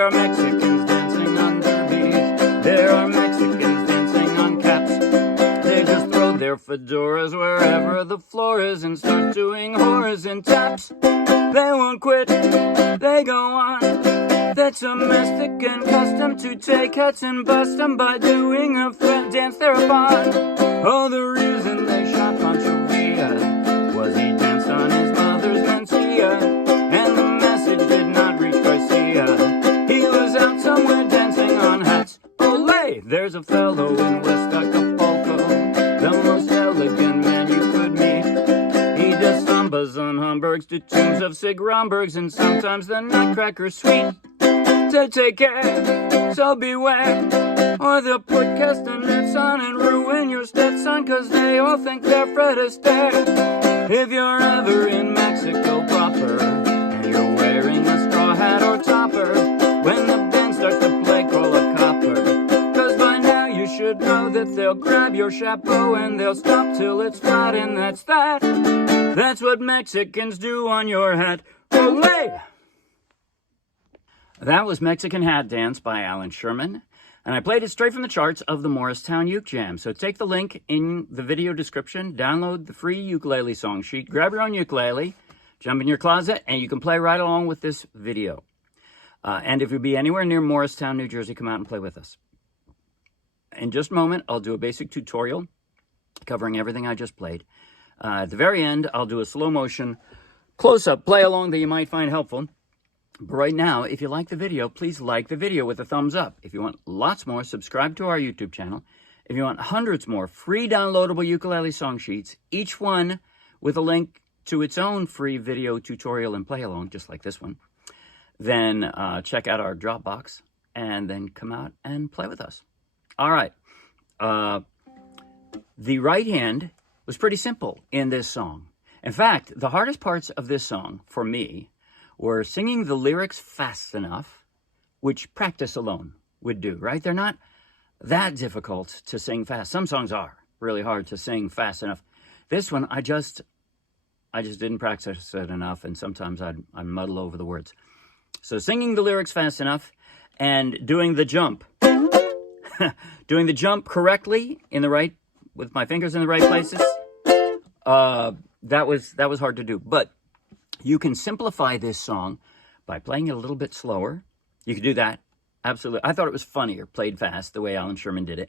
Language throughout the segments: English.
There are Mexicans dancing on derbies. There are Mexicans dancing on caps. They just throw their fedoras wherever the floor is and start doing horas and taps. They won't quit, they go on. That's a Mexican custom to take hats and bust them by doing a dance thereupon. Oh, the reason they shot Pancho Villa was he danced on his mother's mantilla, and the message did not reach Garcia. He was out somewhere dancing on hats. Olé! There's a fellow in West Acapulco, the most elegant man you could meet. He does sambas on Hamburgs to tunes of Sig Rombergs, and sometimes the Nutcracker Suite. To take care, so beware, or they'll put castanets on and ruin your Stetson, cause they all think they're Fred Astaire. If you're ever in Mexico proper, and you're wearing a straw hat or topper, when the band starts to play, call a copper, cause by now you should know that they'll grab your chapeau and they'll stop till it's flat, and that's that. That's what Mexicans do on your hat. Olé! That was Mexican Hat Dance by Allan Sherman, and I played it straight from the charts of the Morristown Uke Jam. So take the link in the video description, download the free ukulele song sheet, grab your own ukulele, jump in your closet, and you can play right along with this video. And if you'll be anywhere near Morristown, New Jersey, come out and play with us. In just a moment, I'll do a basic tutorial covering everything I just played. At the very end, I'll do a slow motion close-up play along that you might find helpful. But right now, if you like the video, please like the video with a thumbs up. If you want lots more, subscribe to our YouTube channel. If you want hundreds more free downloadable ukulele song sheets, each one with a link to its own free video tutorial and play along, just like this one, then check out our Dropbox and then come out and play with us. All right. The right hand was pretty simple in this song. In fact, the hardest parts of this song, for me, were singing the lyrics fast enough, which practice alone would do, right? They're not that difficult to sing fast. Some songs are really hard to sing fast enough. This one, I just didn't practice it enough, and sometimes I'd muddle over the words. So singing the lyrics fast enough and doing the jump. Doing the jump correctly in the right, with my fingers in the right places, that was hard to do. But you can simplify this song by playing it a little bit slower. You can do that, absolutely. I thought it was funnier, played fast, the way Allan Sherman did it.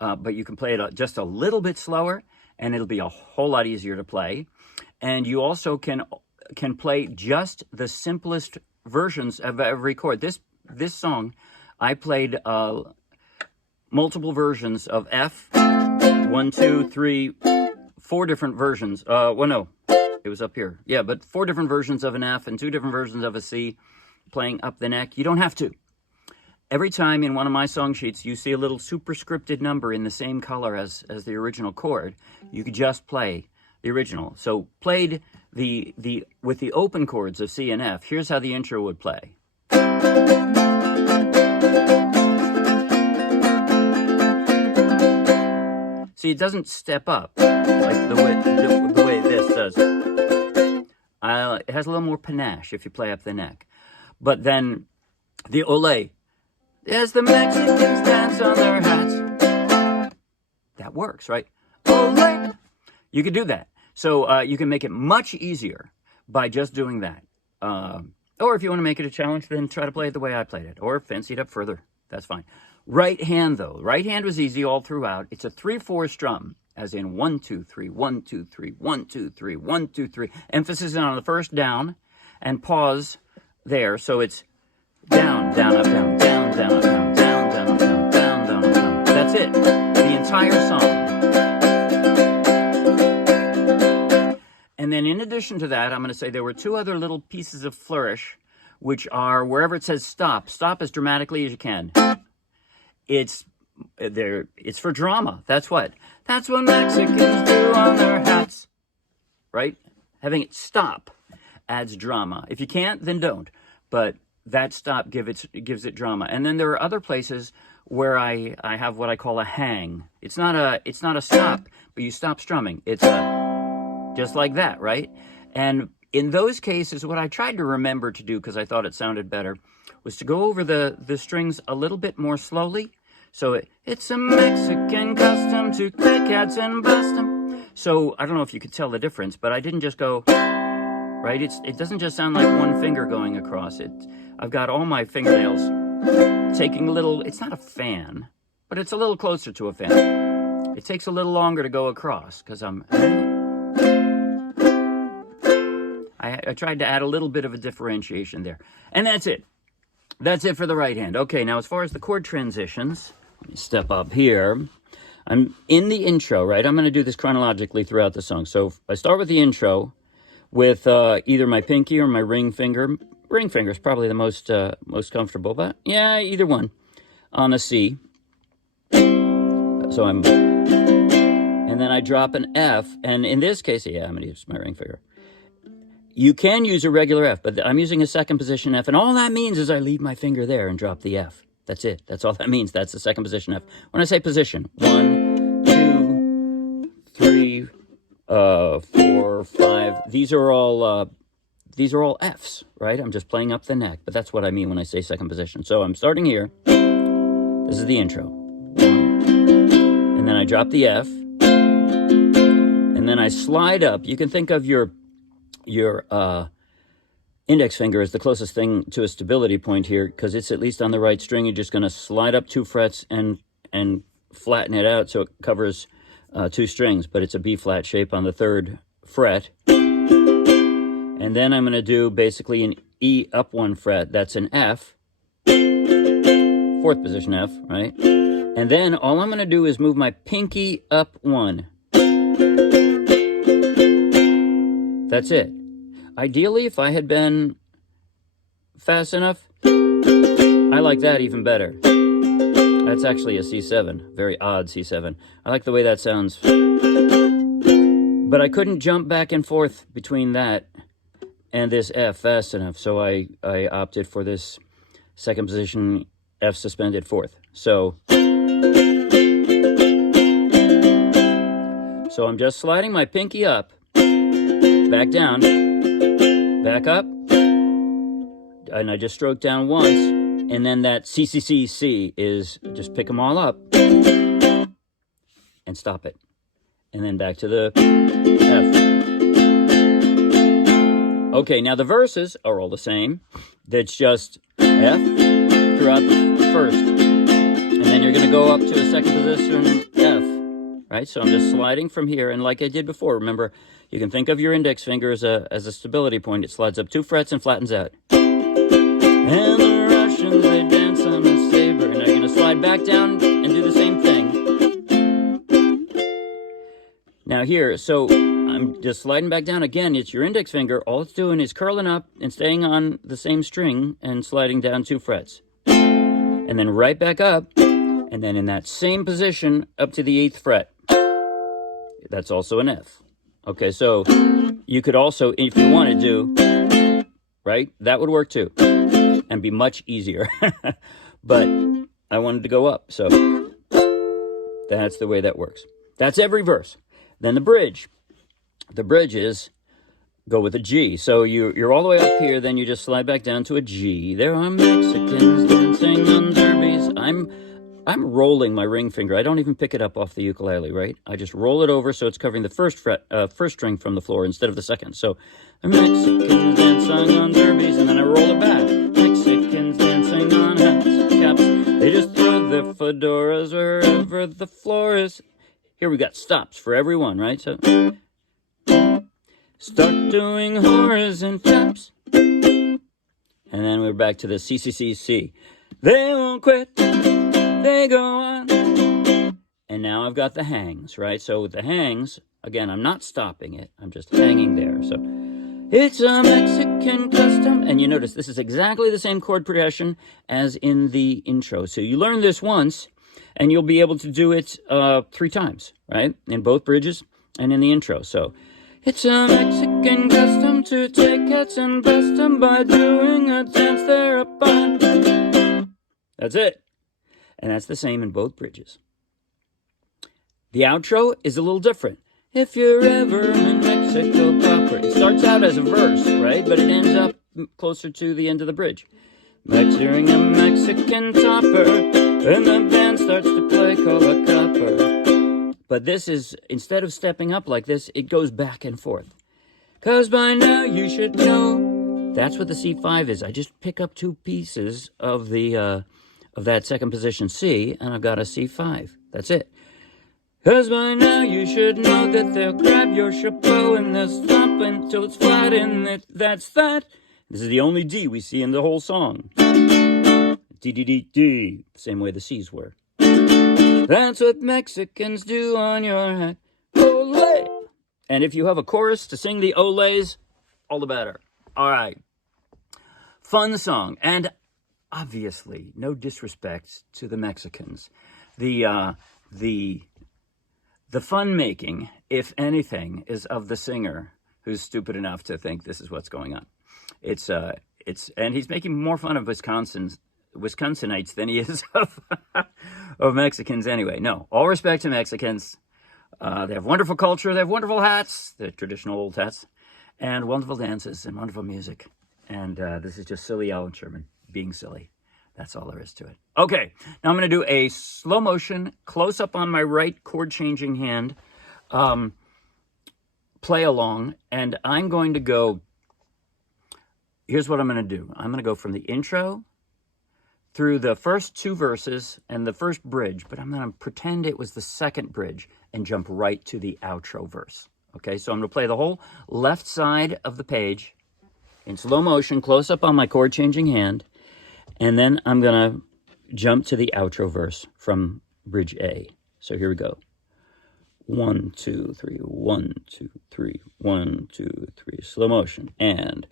But you can play it just a little bit slower, and it'll be a whole lot easier to play. And you also can play just the simplest versions of every chord. This song, I played multiple versions of F, 1, 2, 3, 4 different versions. Well, no. It was up here. Yeah, but 4 different versions of an F and 2 different versions of a C playing up the neck. You don't have to. Every time in one of my song sheets you see a little superscripted number in the same color as the original chord, you could just play the original. So played with the open chords of C and F, here's how the intro would play. See, it doesn't step up like the way this does. It has a little more panache if you play up the neck. But then the ole, as the Mexicans dance on their hats. That works, right? Ole. You could do that. So you can make it much easier by just doing that. Or if you want to make it a challenge, then try to play it the way I played it. Or fancy it up further. That's fine. Right hand, though. Right hand was easy all throughout. It's a 3/4 strum, as in 1, 2, 3, 1, 2, 3, 1, 2, 3, 1, 2, 3. Emphasis on the first down and pause there. So it's down, down, up, down, down, down, up, down, down, down, up, down, down, down, up, down. That's it. The entire song. And then in addition to that, I'm going to say there were 2 other little pieces of flourish, which are wherever it says stop. Stop as dramatically as you can. It's for drama. That's what Mexicans do on their hats, right? Having it stop adds drama. If you can't, then don't. But that stop gives it drama. And then there are other places where I have what I call a hang. It's not a stop, but you stop strumming. It's just like that, right? And in those cases, what I tried to remember to do, because I thought it sounded better, was to go over the strings a little bit more slowly. So it's a Mexican custom to take cats and bust them. So I don't know if you could tell the difference, but I didn't just go, right? It doesn't just sound like one finger going across it. I've got all my fingernails taking a little, it's not a fan, but it's a little closer to a fan. It takes a little longer to go across because I tried to add a little bit of a differentiation there. And that's it. That's it for the right hand. Okay, now as far as the chord transitions, let me step up here. I'm in the intro, right? I'm going to do this chronologically throughout the song. So I start with the intro with either my pinky or my ring finger. Ring finger is probably the most comfortable, but yeah, either one on a C. So I'm, and then I drop an F, and in this case, yeah, I'm going to use my ring finger. You can use a regular F, but I'm using a second position F, and all that means is I leave my finger there and drop the F. That's it. That's all that means. That's the second position F. When I say position, 1, 2, 3, 4, 5. These are all Fs, right? I'm just playing up the neck, but that's what I mean when I say second position. So I'm starting here. This is the intro. 1, and then I drop the F, and then I slide up. You can think of your index finger is the closest thing to a stability point here because it's at least on the right string. You're just going to slide up 2 frets and flatten it out so it covers 2 strings, but it's a B flat shape on the 3rd fret. And then I'm going to do basically an E up 1 fret. That's an F, 4th position F, right? And then all I'm going to do is move my pinky up 1. That's it. Ideally, if I had been fast enough, I like that even better. That's actually a C7, very odd C7. I like the way that sounds. But I couldn't jump back and forth between that and this F fast enough, so I opted for this second position F suspended 4th. So I'm just sliding my pinky up, back down, back up, and I just stroke down once, and then that C is just pick them all up and stop it, and then back to the F. Okay, now the verses are all the same. That's just F throughout the first, and then you're going to go up to a second position F, right? So I'm just sliding from here, and like I did before, remember, you can think of your index finger as a stability point. It slides up 2 frets and flattens out. And the Russians, they dance on the saber. And now you're going to slide back down and do the same thing. Now here, so I'm just sliding back down again. It's your index finger. All it's doing is curling up and staying on the same string and sliding down 2 frets. And then right back up. And then in that same position up to the 8th fret. That's also an F. Okay, so you could also, if you wanted to, right, that would work too, and be much easier. But I wanted to go up, so that's the way that works. That's every verse. Then the bridge. The bridge is go with a G. So you're all the way up here, then you just slide back down to a G. There are Mexicans dancing on derbies. I'm rolling my ring finger. I don't even pick it up off the ukulele, right? I just roll it over so it's covering the first string from the floor instead of the second. So, Mexicans dancing on derbies, and then I roll it back. Mexicans dancing on hats, caps. They just throw their fedoras wherever the floor is. Here we got stops for everyone, right? So, start doing horas and taps. And then we're back to the C. They won't quit. They go on. And now I've got the hangs, right? So with the hangs, again, I'm not stopping it. I'm just hanging there. So it's a Mexican custom. And you notice this is exactly the same chord progression as in the intro. So you learn this once, and you'll be able to do it 3 times, right? In both bridges and in the intro. So it's a Mexican custom to take cats and bust them by doing a dance thereupon. That's it. And that's the same in both bridges. The outro is a little different. If you're ever in Mexico, Mexico proper. It starts out as a verse, right? But it ends up closer to the end of the bridge. During a Mexican topper, and the band starts to play Calcutta. But this is, instead of stepping up like this, it goes back and forth. 'Cause by now you should know. That's what the C5 is. I just pick up two pieces of the of that second position C, and I've got a C5. That's it. 'Cause by now you should know that they'll grab your chapeau and they'll stomp until it's flat, and that's that. This is the only D we see in the whole song. D, D, D, D. Same way the C's were. That's what Mexicans do on your hat. Ole! And if you have a chorus to sing the oles, all the better. All right. Fun song. And obviously, no disrespect to the Mexicans. The fun making, if anything, is of the singer who's stupid enough to think this is what's going on. And he's making more fun of Wisconsinites than he is of Mexicans anyway. No, all respect to Mexicans. They have wonderful culture. They have wonderful hats, the traditional old hats, and wonderful dances and wonderful music. And this is just silly Allan Sherman being silly. That's all there is to it. Okay, now I'm going to do a slow motion, close up on my right chord changing hand, play along, and I'm going to go, here's what I'm going to do. I'm going to go from the intro through the first two verses and the first bridge, but I'm going to pretend it was the second bridge and jump right to the outro verse. Okay, so I'm going to play the whole left side of the page in slow motion, close up on my chord changing hand, and then I'm going to jump to the outro verse from bridge A. So here we go. 1, 2, 3, 1, 2, 3, 1, 2, 3, slow motion, and...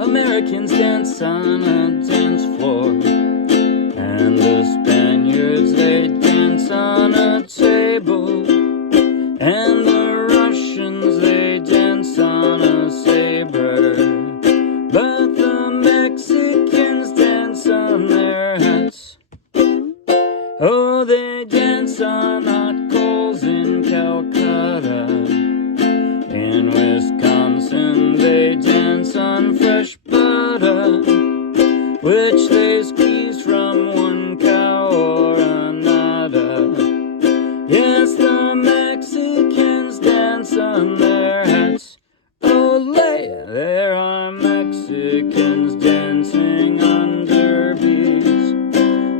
Americans dance on a dance floor, and the Spaniards, they dance on a table, and the Russians, they dance on a saber, but the Mexicans dance on their hats. Oh, they dance on hot coals in Calcutta. In Wisconsin, they dance on fresh butter, which they squeeze from one cow or another. Yes, the Mexicans dance on their hats. Ole! There are Mexicans dancing on derbies.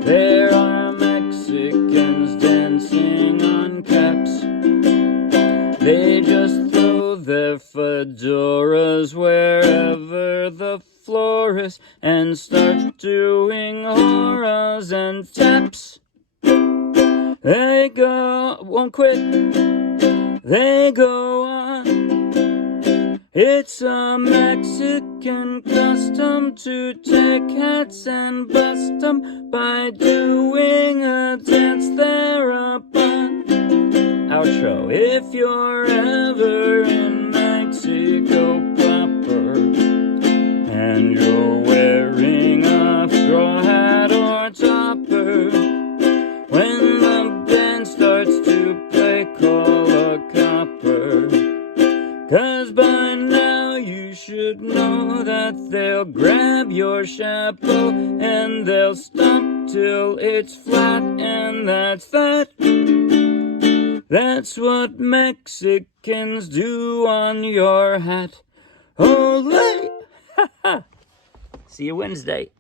There are Mexicans dancing on caps. They just throw their fedoras wherever the floor is and start doing horas and taps. They won't quit, they go on. It's a Mexican custom to take hats and bust them by doing a dance thereupon. Outro. If you're ever in Mexico proper and you're wearing a straw hat or topper, when the band starts to play, call a copper. 'Cause by now you should know that they'll grab your chapeau and they'll stomp till it's flat, and that's that. That's what Mexicans do on your hat. Ole! See you Wednesday.